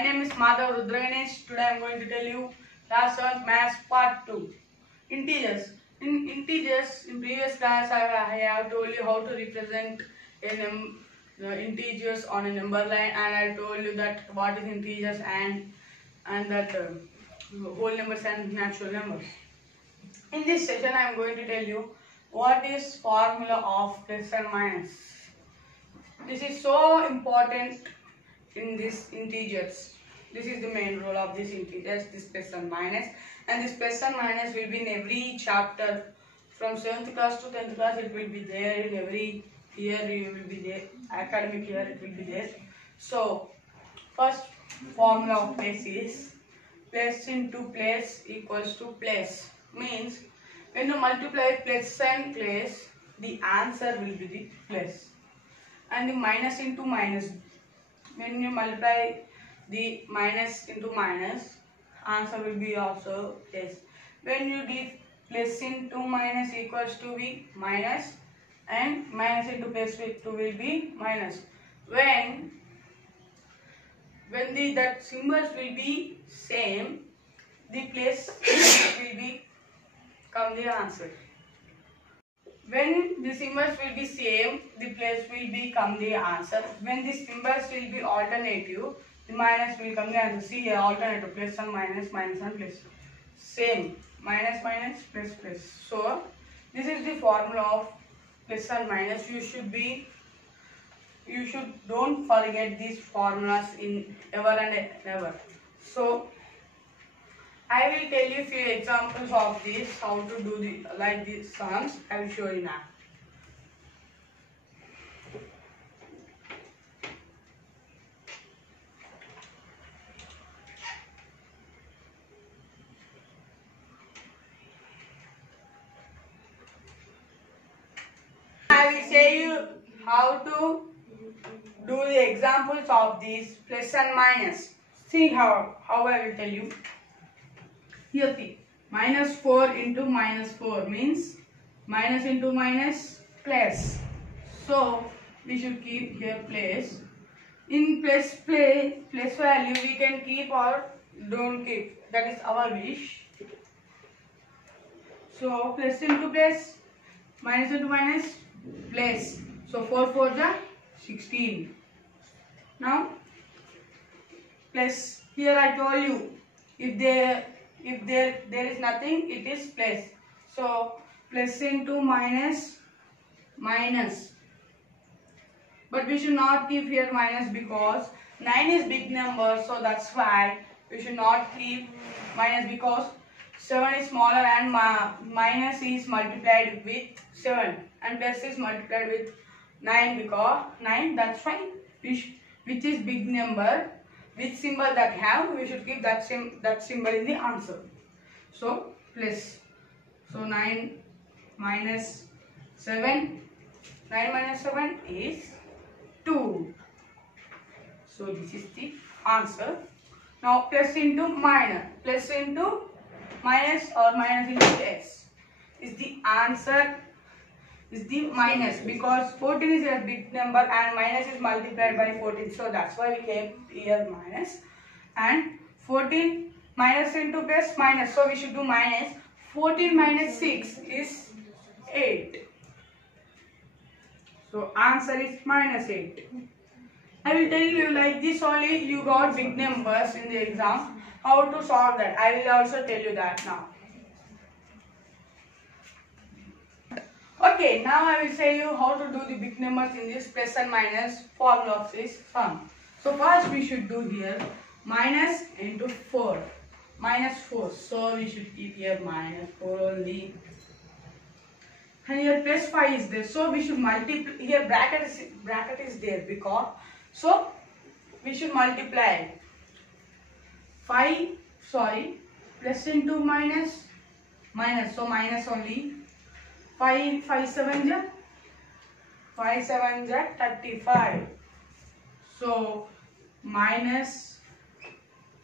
My name is Madhav Rudra Ganesh. Today I am going to tell you class 7 Maths Part 2. Integers. In integers, in previous class I have told you how to represent integers on a number line, and I told you that what is integers and that whole numbers and natural numbers. In this session I am going to tell you what is formula of plus and minus. This is so important in this integers. This is the main role of this integers, this plus and minus, and this plus and minus will be in every chapter from 7th class to 10th class. It will be there in every year. You will be there, academic year it will be there. So first formula of place is place into place equals to place. Means when you multiply place and place, the answer will be the place. And the minus into minus, when you multiply the minus into minus, answer will be also place. When you did plus into minus equals to be minus, and minus into plus will be minus. When that symbols will be same, the place will be come the answer. When the symbols will be same, the place will become the answer. When the symbols will be alternative, the minus will come the answer. See here, alternative, plus and minus, minus and plus. Same, minus, minus, plus, plus. So this is the formula of plus and minus. You should don't forget these formulas in ever and ever. So I will tell you few examples of this, how to do these sums. I will show you now. I will say you how to do the examples of these plus and minus. See how I will tell you. Here see, minus 4 into minus 4 means minus into minus plus. So we should keep here place. In place value we can keep or don't keep. That is our wish. So plus into plus, minus into minus, plus. So 4 4 is 16. Now plus, here I told you if there is nothing, it is plus. So plus into minus, minus. But we should not keep here minus because 9 is big number, so that's why we should not keep minus, because 7 is smaller and minus is multiplied with 7 and plus is multiplied with 9 because 9, that's why which is big number, which symbol that have, we should keep that symbol in the answer. So plus. So 9 minus 7. 9 minus 7 is 2. So this is the answer. Now plus into minus. Plus into minus or minus into plus is the answer. Is the minus, because 14 is a big number and minus is multiplied by 14, so that's why we kept here minus. And 14 minus into plus, minus, so we should do minus. 14 minus 6 is 8, so answer is minus 8. I will tell you like this only, you got big numbers in the exam, how to solve that. I will also tell you that now. Okay, now I will say you how to do the big numbers in this plus and minus formula of this sum. So first we should do here minus into 4. Minus 4. So we should keep here minus 4 only. And here plus 5 is there. So we should multiply. Here bracket is there because. So we should multiply 5. Sorry, plus into minus, minus. So minus only. 5 7 is 35. So minus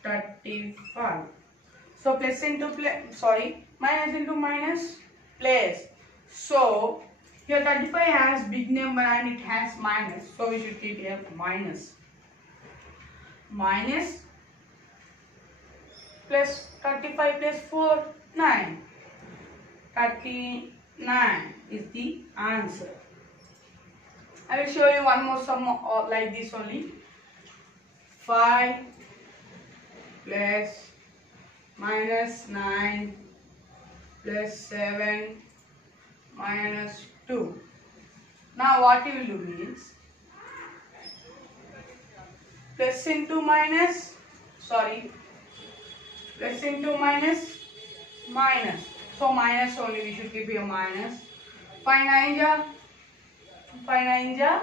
35. So plus into minus into minus, plus. So here 35 has big number and it has minus. So we should keep here minus. Minus plus 35 plus 4, 9. 39 is the answer. I will show you one more sum like this only. 5 plus minus 9 plus 7 minus 2. Now what you will do means plus into minus, plus into minus, minus. So minus only we should keep here minus. 5 9 ja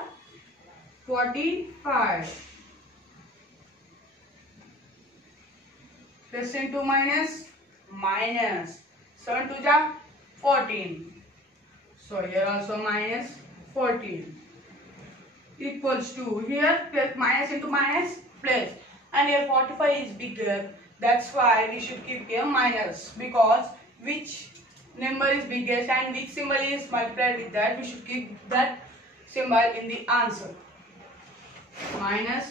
45. Plus into minus, minus. 7 2 ja 14. So here also minus 14 equals to here plus minus into minus plus, and here 45 is bigger. That's why we should keep here minus, because which number is biggest and which symbol is multiplied with that, we should keep that symbol in the answer. Minus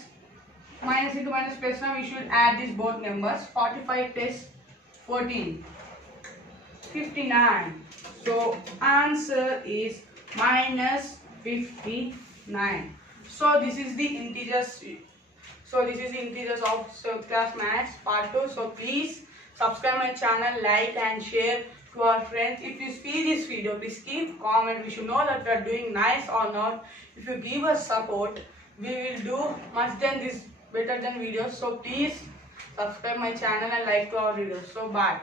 into minus plus. Now we should add these both numbers. 45 plus 14, 59. So answer is minus 59. So this is the integers. So this is the integers of 7th class maths part 2. So please subscribe my channel, like and share to our friends. If you see this video, please keep comment. We should know that we are doing nice or not. If you give us support, we will do much than this, better than videos. So please subscribe my channel and like to our videos. So bye.